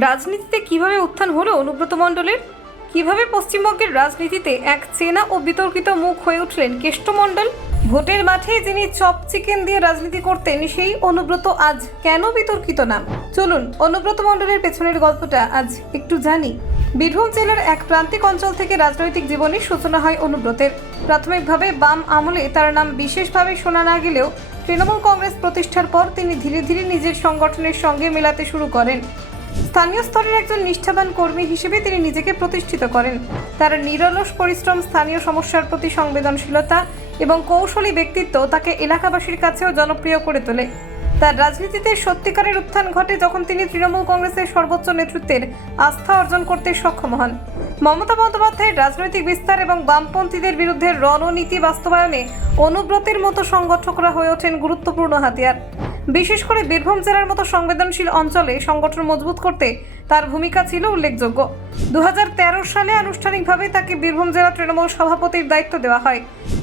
রাজনীতিতে কিভাবে উত্থান হলো অনুব্রত মণ্ডলের? কিভাবে পশ্চিমবঙ্গের রাজনীতিতে এক চেনা ও বিতর্কিত মুখ হয়ে উঠলেন কেষ্ট মণ্ডল? ভোটের মাঠে যিনি চপ চিকেন দিয়ে রাজনীতি করতেন সেই অনুব্রত আজ কেন বিতর্কিত নাম? চলুন অনুব্রত মণ্ডলের পেছনের গল্পটা আজ একটু জানি। বীরভূম জেলার এক প্রান্তিক অঞ্চল থেকে রাজনৈতিক জীবনের সূচনা হয় অনুব্রতের। প্রাথমিকভাবে বাম আমলে তার নাম বিশেষভাবে শোনা না গেলেও তৃণমূল কংগ্রেস প্রতিষ্ঠার পর তিনি ধীরে ধীরে নিজের সংগঠনের সঙ্গে মেলাতে শুরু করেন। স্থানীয় স্তরের একজন নিষ্ঠাবান কর্মী হিসেবে তিনি নিজেকে প্রতিষ্ঠিত করেন। তার নিরলস পরিশ্রম, স্থানীয় সমস্যার প্রতি সংবেদনশীলতা এবং কৌশলী ব্যক্তিত্ব তাকে এলাকাবাসীর কাছেও জনপ্রিয় করে তোলে। তার রাজনীতিতে সত্যিকারের উত্থান ঘটে যখন তিনি তৃণমূল কংগ্রেসের সর্বোচ্চ নেতৃত্বের আস্থা অর্জন করতে সক্ষম হন। মমতা বন্দ্যোপাধ্যায়ের রাজনৈতিক বিস্তার এবং বামপন্থীদের বিরুদ্ধে রণনীতি বাস্তবায়নে অনুব্রতের মতো সংগঠকরা হয়ে ওঠেন গুরুত্বপূর্ণ হাতিয়ার। বিশেষ করে বীরভূম জেলার মতো সংবেদনশীল অঞ্চলে সংগঠন মজবুত করতে তার ভূমিকা ছিল উল্লেখযোগ্য। 2013 সালে আনুষ্ঠানিকভাবে তাকে বীরভূম জেলা তৃণমূল সভাপতির দায়িত্ব দেওয়া হয়,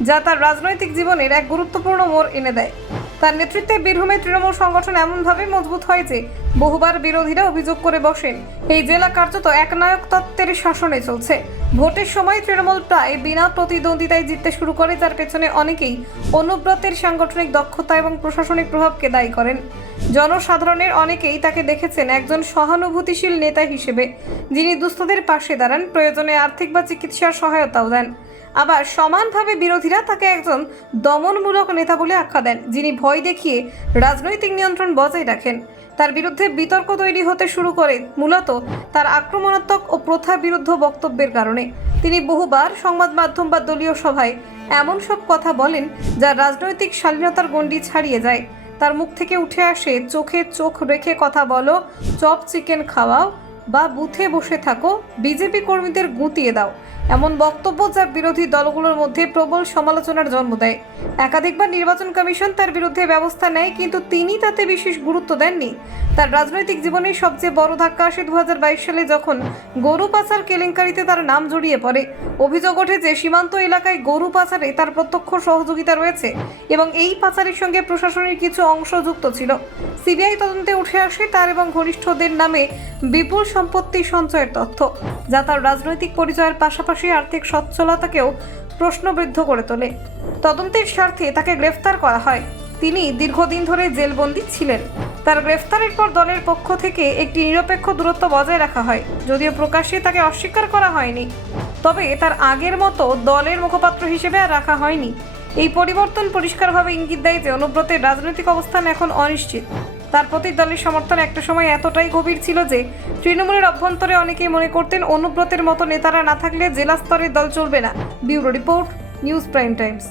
যা তার রাজনৈতিক জীবনের এক গুরুত্বপূর্ণ মোড় এনে দেয়। তার নেতৃত্বে বীরভূমের তৃণমূল সংগঠন এমনভাবে মজবুত হয় যে বহুবার বিরোধীরা অভিযোগ করে বসেন এই জেলা কার্যত একনায়ক তত্ত্বের শাসনে চলছে। ভোটের সময় তৃণমূল প্রায় বিনা প্রতিদ্বন্দ্বিতায় জিততে শুরু করে, যার পেছনে অনেকেই অনুব্রতের সাংগঠনিক দক্ষতা এবং প্রশাসনিক প্রভাবকে দায়ী করেন। জনসাধারণের অনেকেই তাকে দেখেছেন একজন সহানুভূতিশীল নেতা হিসেবে, যিনি দুস্থদের পাশে দাঁড়ান, প্রয়োজনে আর্থিক বা চিকিৎসার সহায়তাও দেন। আবার সমানভাবে বিরোধীরা তাকে একজন দমনমূলক নেতা বলে আখ্যা দেন, যিনি ভয় দেখিয়ে রাজনৈতিক নিয়ন্ত্রণ বজায় রাখেন। তার বিরুদ্ধে বিতর্ক তৈরি হতে শুরু করে মূলত তার আক্রমণাত্মক ও প্রথা বিরুদ্ধ বক্তব্যের কারণে। তিনি বহুবার সংবাদ মাধ্যম বা দলীয় সভায় এমন সব কথা বলেন যা রাজনৈতিক শালীনতার গণ্ডি ছাড়িয়ে যায়। তার মুখ থেকে উঠে আসে চোখে চোখ রেখে কথা বলো, চপ চিকেন খাওয়াও বা বুথে বসে থাকো, বিজেপি কর্মীদের গুঁতিয়ে দাও, এমন বক্তব্য যা বিরোধী দলগুলোর মধ্যে প্রবল সমালোচনার জন্ম দেয়। একাধিকবার নির্বাচন কমিশন তার বিরুদ্ধে ব্যবস্থা নেয়, কিন্তু তিনি তাতে বিশেষ গুরুত্ব দেননি। তার রাজনৈতিক জীবনের সবচেয়ে বড় ধাক্কা আসে 2022 সালে, যখন গরু পাচার কেলেঙ্কারিতে তার নাম জড়িয়ে পড়ে। অভিযোগ ওঠে যে সীমান্ত এলাকায় গরু পাচারে তার প্রত্যক্ষ সহযোগিতা রয়েছে এবং এই পাচারের সঙ্গে প্রশাসনের কিছু অংশ যুক্ত ছিল। সিবিআই তদন্তে উঠে আসে তার এবং ঘনিষ্ঠদের নামে বিপুল সম্পত্তি সঞ্চয়ের তথ্য, যা তার রাজনৈতিক পরিচয়ের পাশাপাশি আর্থিক সচ্ছলতাকেও প্রশ্নবিদ্ধ করে তোলে। তদন্তের স্বার্থে তাকে গ্রেফতার করা হয়। তিনি দীর্ঘদিন ধরে জেলবন্দী ছিলেন। তার গ্রেফতারের পর দলের পক্ষ থেকে একটি নিরপেক্ষ দূরত্ব বজায় রাখা হয়, যদিও প্রকাশ্যে তাকে অস্বীকার করা হয়নি। তবে তার আগের মতো দলের মুখপাত্র হিসেবে আর রাখা হয়নি। এই পরিবর্তন পরিষ্কারভাবে ইঙ্গিত দেয় যে অনুব্রতের রাজনৈতিক অবস্থান এখন অনিশ্চিত। তার প্রতি দলের সমর্থন একটা সময় এতটাই গভীর ছিল যে তৃণমূলের অভ্যন্তরে অনেকেই মনে করতেন অনুব্রতের মতো নেতারা না থাকলে জেলা স্তরের দল চলবে না। Bureau report, news prime Times.